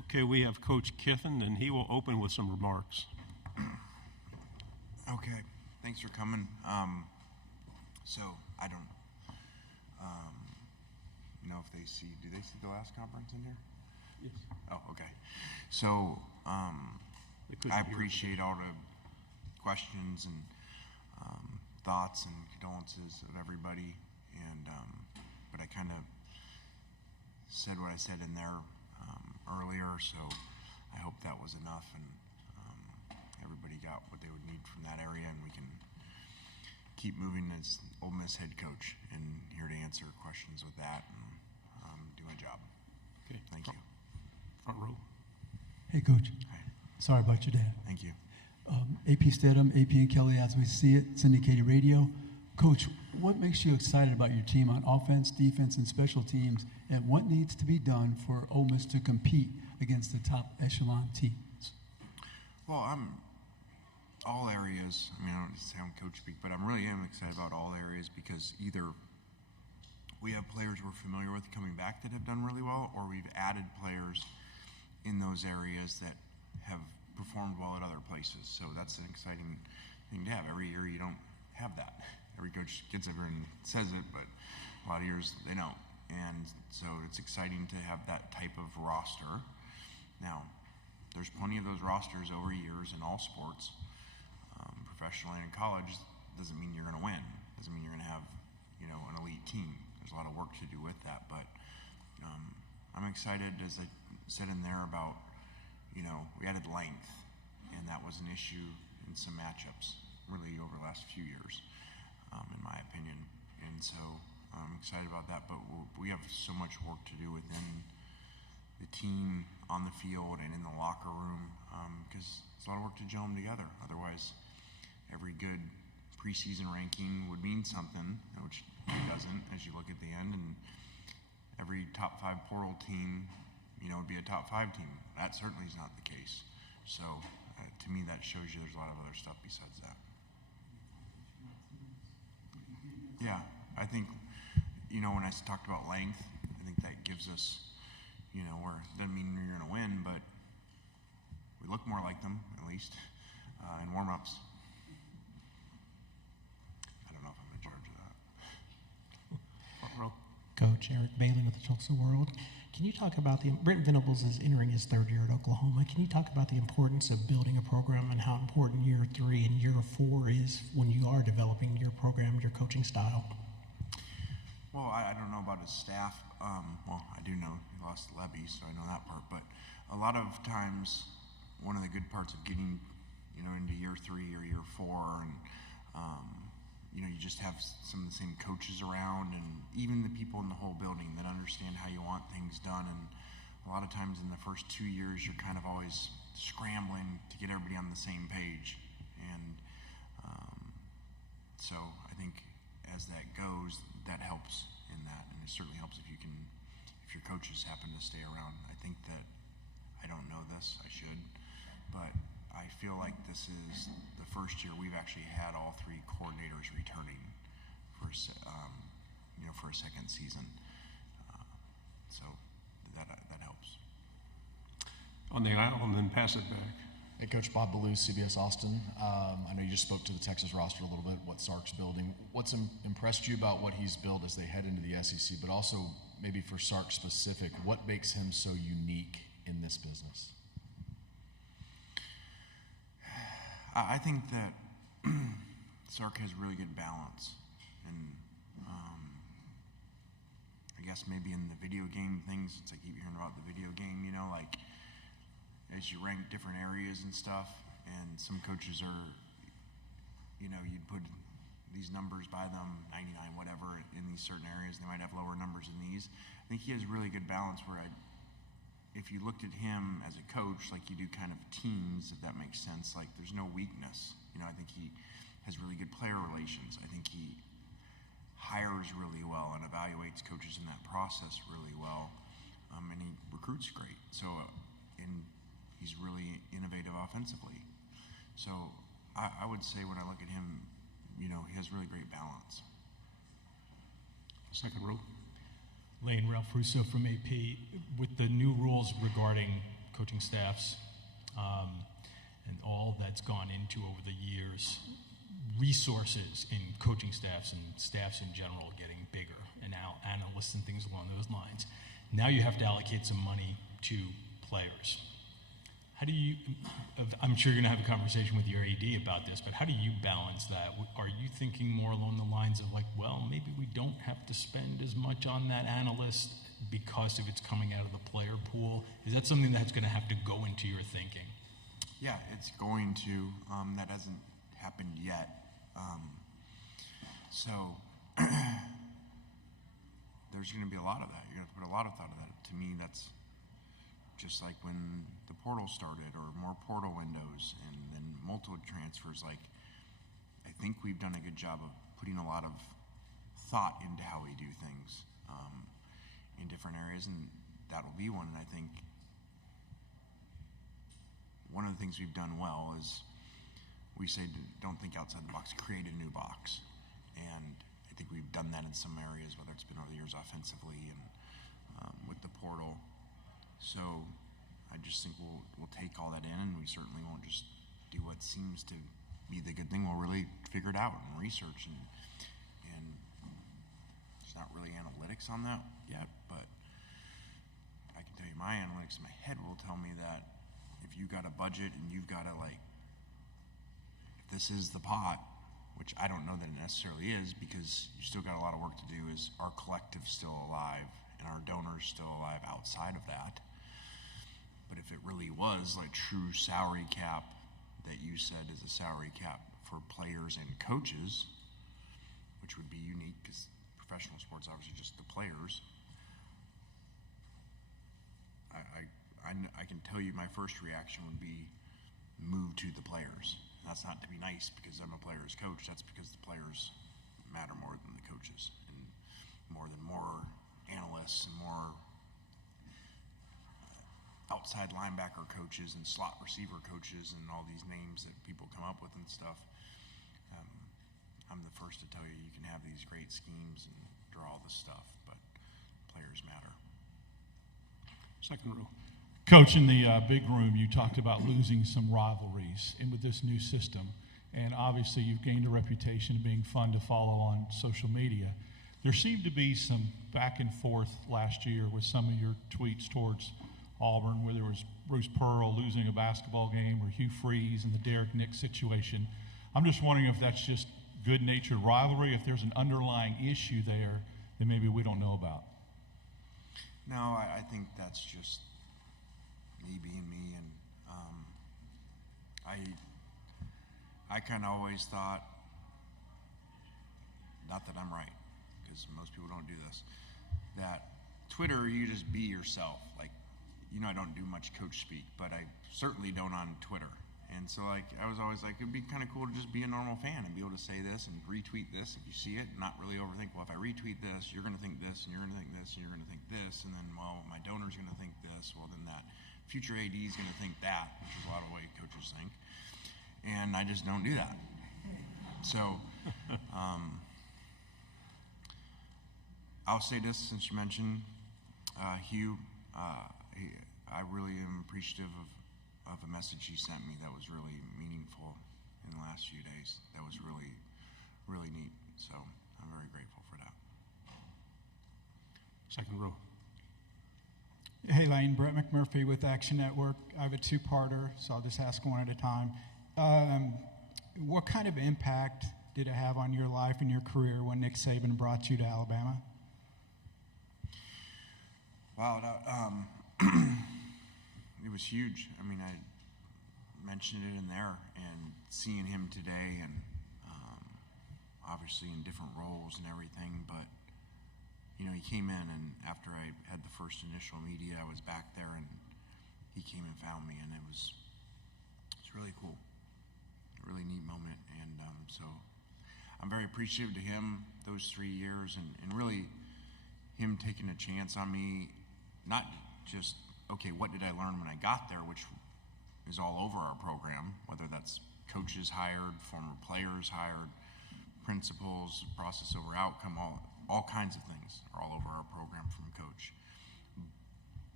Okay, we have Coach Kiffin, and he will open with some remarks. Okay, thanks for coming. So I don't know if they see. Do they see the last conference in here? Yes. Oh, okay. So I appreciate all the questions and thoughts and condolences of everybody, and but I kind of said what I said in there earlier, so I hope that was enough, and everybody got what they would need from that area, and we can keep moving as Ole Miss head coach, and here to answer questions with that and do my job. Okay. Thank you. Front row. Hey, Coach. Hi. Sorry about your dad. Thank you. AP Stedham, AP and Kelly, as we see it, syndicated radio. Coach, what makes you excited about your team on offense, defense, and special teams, and what needs to be done for Ole Miss to compete against the top echelon teams? Well, I'm all areas. I mean, I don't sound coach speak, but I really am excited about all areas because either we have players we're familiar with coming back that have done really well, or we've added players in those areas that have performed well at other places. So that's an exciting thing to have. Every year you don't have that. Every coach gets up here and says it, but a lot of years they don't. And so it's exciting to have that type of roster. Now, there's plenty of those rosters over years in all sports, professionally and in college. Doesn't mean you're going to win. Doesn't mean you're going to have, an elite team. There's a lot of work to do with that, but I'm excited, as I said in there, about, we added length, and that was an issue in some matchups really over the last few years, in my opinion. And so I'm excited about that, but we have so much work to do within the team, on the field, and in the locker room, because it's a lot of work to gel them together. Otherwise, every good preseason ranking would mean something, which it doesn't as you look at the end, and every top 5 portal team, would be a top 5 team. That certainly is not the case. So to me, that shows you there's a lot of other stuff besides that. Yeah, I think, when I talked about length, I think that gives us, where it doesn't mean you're going to win, but we look more like them, at least, in warm-ups. I don't know if I'm in charge of that. Front row. Coach Eric Bailey with the Tulsa World. Can you talk about Brent Venables is entering his 3rd year at Oklahoma. Can you talk about the importance of building a program and how important year 3 and year 4 is when you are developing your program, your coaching style? Well, I don't know about his staff. Well, I do know he lost Levy, so I know that part. But a lot of times, one of the good parts of getting, into year 3 or year 4, and you just have some of the same coaches around, and even the people in the whole building that understand how you want things done. And a lot of times in the first 2 years, you're kind of always scrambling to get everybody on the same page. And so I think as that goes, that helps in that, and it certainly helps if your coaches happen to stay around. I think that, I don't know this, I should, but I feel like this is the first year we've actually had all 3 coordinators returning for a second season. So that helps. On the aisle, and then pass it back. Hey, Coach Bob Ballou, CBS Austin. I know you just spoke to the Texas roster a little bit, what Sark's building. What's impressed you about what he's built as they head into the SEC, but also maybe for Sark specific, what makes him so unique in this business? I think that Sark has really good balance, and I guess maybe in the video game things, since I keep hearing about the video game, like as you rank different areas and stuff, and some coaches are, you'd put these numbers by them, 99, whatever, in these certain areas, they might have lower numbers in these. I think he has really good balance where if you looked at him as a coach, like you do kind of teams, if that makes sense, like there's no weakness. I think he has really good player relations. I think he hires really well and evaluates coaches in that process really well, and he recruits great. So, and he's really innovative offensively. So I would say when I look at him, he has really great balance. Second row. Lane, Ralph Russo from AP. With the new rules regarding coaching staffs, and all that's gone into over the years, resources in coaching staffs and staffs in general getting bigger, and now analysts and things along those lines. Now you have to allocate some money to players. How do you, I'm sure you're going to have a conversation with your AD about this, but how do you balance that? Are you thinking more along the lines of like, well, maybe we don't have to spend as much on that analyst because if it's coming out of the player pool? Is that something that's going to have to go into your thinking? Yeah, it's going to. That hasn't happened yet. So there's going to be a lot of that. You're going to have to put a lot of thought into that. To me, that's just like when the portal started, or more portal windows, and then multiple transfers. Like, I think we've done a good job of putting a lot of thought into how we do things in different areas, and that'll be one. And I think one of the things we've done well is we say don't think outside the box, create a new box. And I think we've done that in some areas, whether it's been over the years offensively and with the portal. So I just think we'll take all that in, and we certainly won't just do what seems to be the good thing. We'll really figure it out and research, and there's not really analytics on that yet, but I can tell you my analytics in my head will tell me that if you got a budget and you've got to, like, if this is the pot, which I don't know that it necessarily is, because you still got a lot of work to do, is our collective still alive and our donors still alive outside of that. But if it really was like true salary cap that you said is a salary cap for players and coaches, which would be unique because professional sports obviously just the players, I can tell you my first reaction would be move to the players. And that's not to be nice because I'm a player's coach. That's because the players matter more than the coaches, and more analysts and more outside linebacker coaches and slot receiver coaches and all these names that people come up with and stuff. I'm the first to tell you you can have these great schemes and draw all this stuff, but players matter. Second row. Coach, in the big room, you talked about losing some rivalries and with this new system. And obviously, you've gained a reputation of being fun to follow on social media. There seemed to be some back and forth last year with some of your tweets towards Auburn, where there was Bruce Pearl losing a basketball game, or Hugh Freeze and the Derek Nix situation. I'm just wondering if that's just good-natured rivalry, if there's an underlying issue there that maybe we don't know about. No, I think that's just me being me, and I kind of always thought, not that I'm right, because most people don't do this, that Twitter, you just be yourself. Like, I don't do much coach speak, but I certainly don't on Twitter. And so, like, I was always like, it'd be kind of cool to just be a normal fan and be able to say this and retweet this if you see it, and not really overthink, well, if I retweet this, you're going to think this, and you're going to think this, and you're going to think this, and then, well, my donor's going to think this, well, then that future AD is going to think that, which is a lot of the way coaches think. And I just don't do that. So, I'll say this since you mentioned Hugh. I really am appreciative of a message he sent me that was really meaningful in the last few days. That was really, really neat. So I'm very grateful for that. Second row. Hey, Lane, Brett McMurphy with Action Network. I have a two-parter, so I'll just ask one at a time. What kind of impact did it have on your life and your career when Nick Saban brought you to Alabama? Wow, it was huge. I mean, I mentioned it in there, and seeing him today, and obviously in different roles and everything, but he came in, and after I had the first initial media, I was back there, and he came and found me, and it's really cool, a really neat moment, and so I'm very appreciative to him those 3 years, and really him taking a chance on me, not just, okay, what did I learn when I got there, which is all over our program, whether that's coaches hired, former players hired, principals, process over outcome, all kinds of things are all over our program from coach.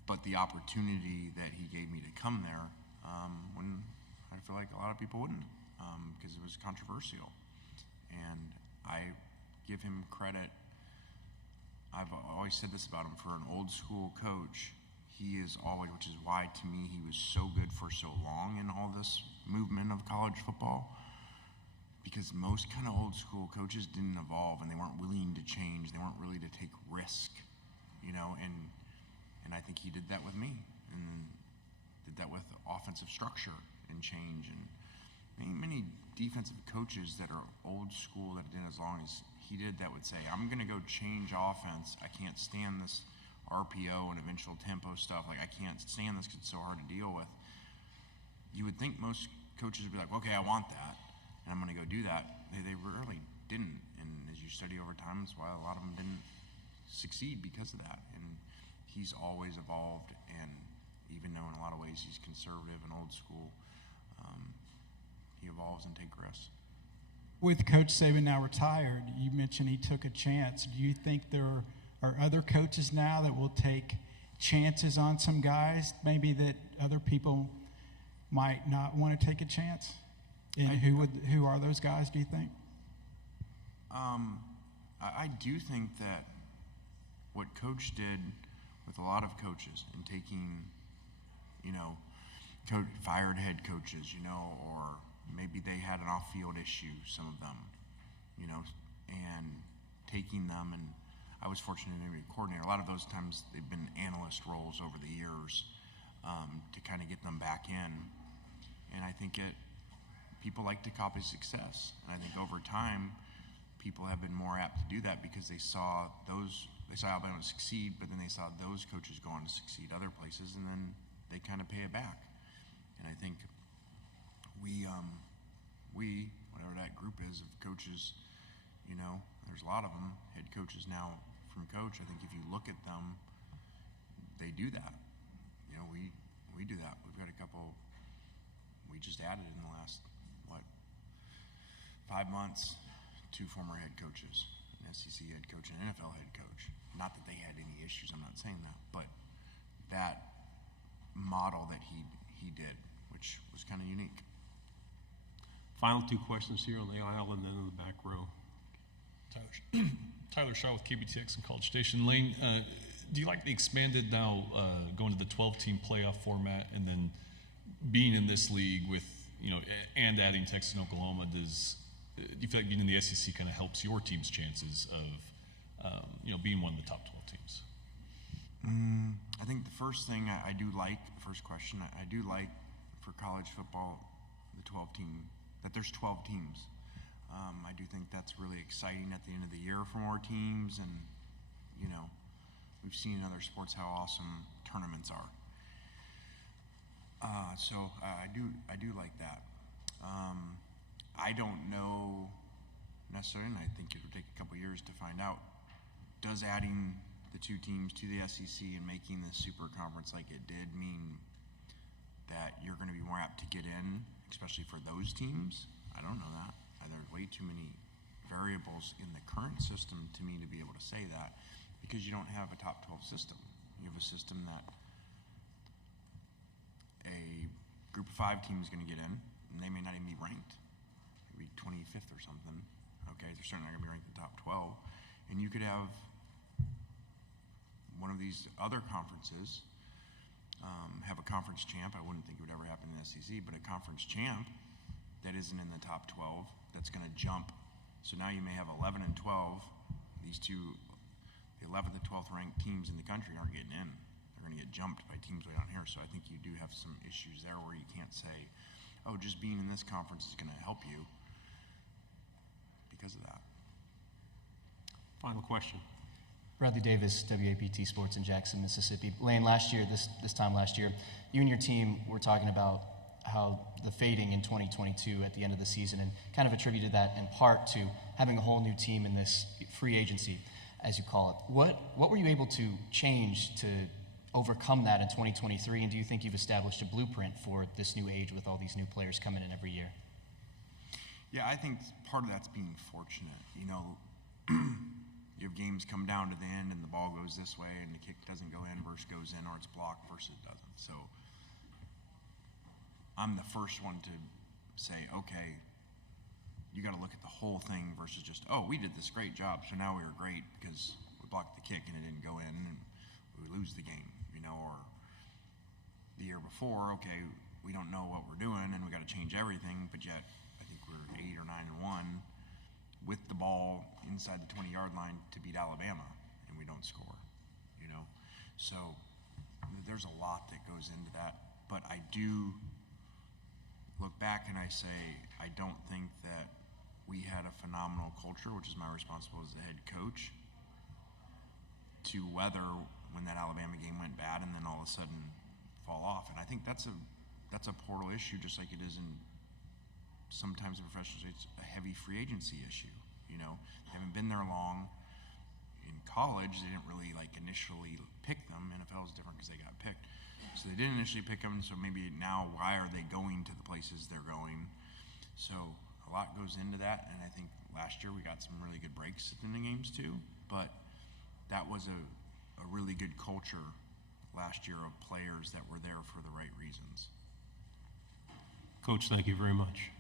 but the opportunity that he gave me to come there, when I feel like a lot of people wouldn't, because it was controversial. And I give him credit. I've always said this about him, for an old school coach, he is always, which is why to me he was so good for so long in all this movement of college football, because most kind of old school coaches didn't evolve and they weren't willing to change. They weren't willing to take risk, you know, and I think he did that with me, and did that with offensive structure and change. And many defensive coaches that are old school that did as long as he did that would say, I'm going to go change offense. I can't stand this RPO and eventual tempo stuff. Like, I can't stand this because it's so hard to deal with. You would think most coaches would be like, okay, I want that, and I'm going to go do that. They rarely didn't. And as you study over time, that's why a lot of them didn't succeed, because of that. And he's always evolved, and even though in a lot of ways he's conservative and old school, he evolves and takes risks. With Coach Saban now retired, you mentioned he took a chance. Do you think there are other coaches now that will take chances on some guys, maybe that other people might not want to take a chance? And who are those guys, do you think? I do think that what Coach did with a lot of coaches in taking, you know, fired head coaches, you know, or maybe they had an off-field issue, some of them, you know, and taking them, and I was fortunate to be a coordinator. A lot of those times they've been analyst roles over the years, to kind of get them back in. And I think people like to copy success. And I think over time, people have been more apt to do that because they saw Alabama succeed, but then they saw those coaches go on to succeed other places, and then they kind of pay it back. And I think we, whatever that group is of coaches, you know, there's a lot of them, head coaches now from Coach. I think if you look at them, they do that. You know, we do that. We've got a couple, we just added in the last, 5 months, 2 former head coaches, an SEC head coach and an NFL head coach. Not that they had any issues, I'm not saying that, but that model that he did, which was kind of unique. Final 2 questions here on the aisle and then in the back row. Tyler Shaw with KBTX and College Station. Lane, do you like the expanded now going to the 12-team playoff format, and then being in this league with, you know, and adding Texas and Oklahoma? Do you feel like being in the SEC kind of helps your team's chances of, you know, being one of the top 12 teams? I think the first thing I do like, the first question, I do like for college football, the 12-team, that there's 12 teams. I do think that's really exciting at the end of the year for more teams, and, you know, we've seen in other sports how awesome tournaments are. So I do like that. I don't know necessarily, and I think it would take a couple years to find out, does adding the 2 teams to the SEC and making the super conference like it did mean that you're going to be more apt to get in, especially for those teams? I don't know that. There's way too many variables in the current system to me to be able to say that, because you don't have a top 12 system. You have a system that a group of 5 teams is going to get in, and they may not even be ranked. Maybe 25th or something. Okay, they're certainly not going to be ranked in the top 12. And you could have one of these other conferences have a conference champ. I wouldn't think it would ever happen in the SEC, but a conference champ that isn't in the top 12 that's going to jump. So now you may have 11 and 12. These 2, the 11th and 12th ranked teams in the country aren't getting in. They're going to get jumped by teams way down here. So I think you do have some issues there where you can't say, oh, just being in this conference is going to help you because of that. Final question. Bradley Davis, WAPT Sports in Jackson, Mississippi. Lane, last year, this time last year, you and your team were talking about how the fading in 2022 at the end of the season, and kind of attributed that in part to having a whole new team in this free agency, as you call it. What were you able to change to overcome that in 2023, and do you think you've established a blueprint for this new age with all these new players coming in every year? Yeah, I think part of that's being fortunate. You know, you have games come down to the end and the ball goes this way and the kick doesn't go in versus goes in, or it's blocked versus it doesn't. So I'm the first one to say, okay, you got to look at the whole thing versus just, oh, we did this great job, so now we were great because we blocked the kick and it didn't go in and we lose the game, or the year before, okay, we don't know what we're doing and we got to change everything, but yet I think we're 8 or 9-1 with the ball inside the 20-yard line to beat Alabama and we don't score, So there's a lot that goes into that, but I do look back and I say I don't think that we had a phenomenal culture, which is my responsibility as the head coach, to weather when that Alabama game went bad and then all of a sudden fall off. And I think that's a portal issue, just like it is in sometimes in professional states a heavy free agency issue. They haven't been there long. In college, they didn't really initially pick them. NFL is different because they got picked. So they didn't initially pick them, so maybe now why are they going to the places they're going? So a lot goes into that, and I think last year we got some really good breaks in the games too, but that was a really good culture last year of players that were there for the right reasons. Coach, thank you very much.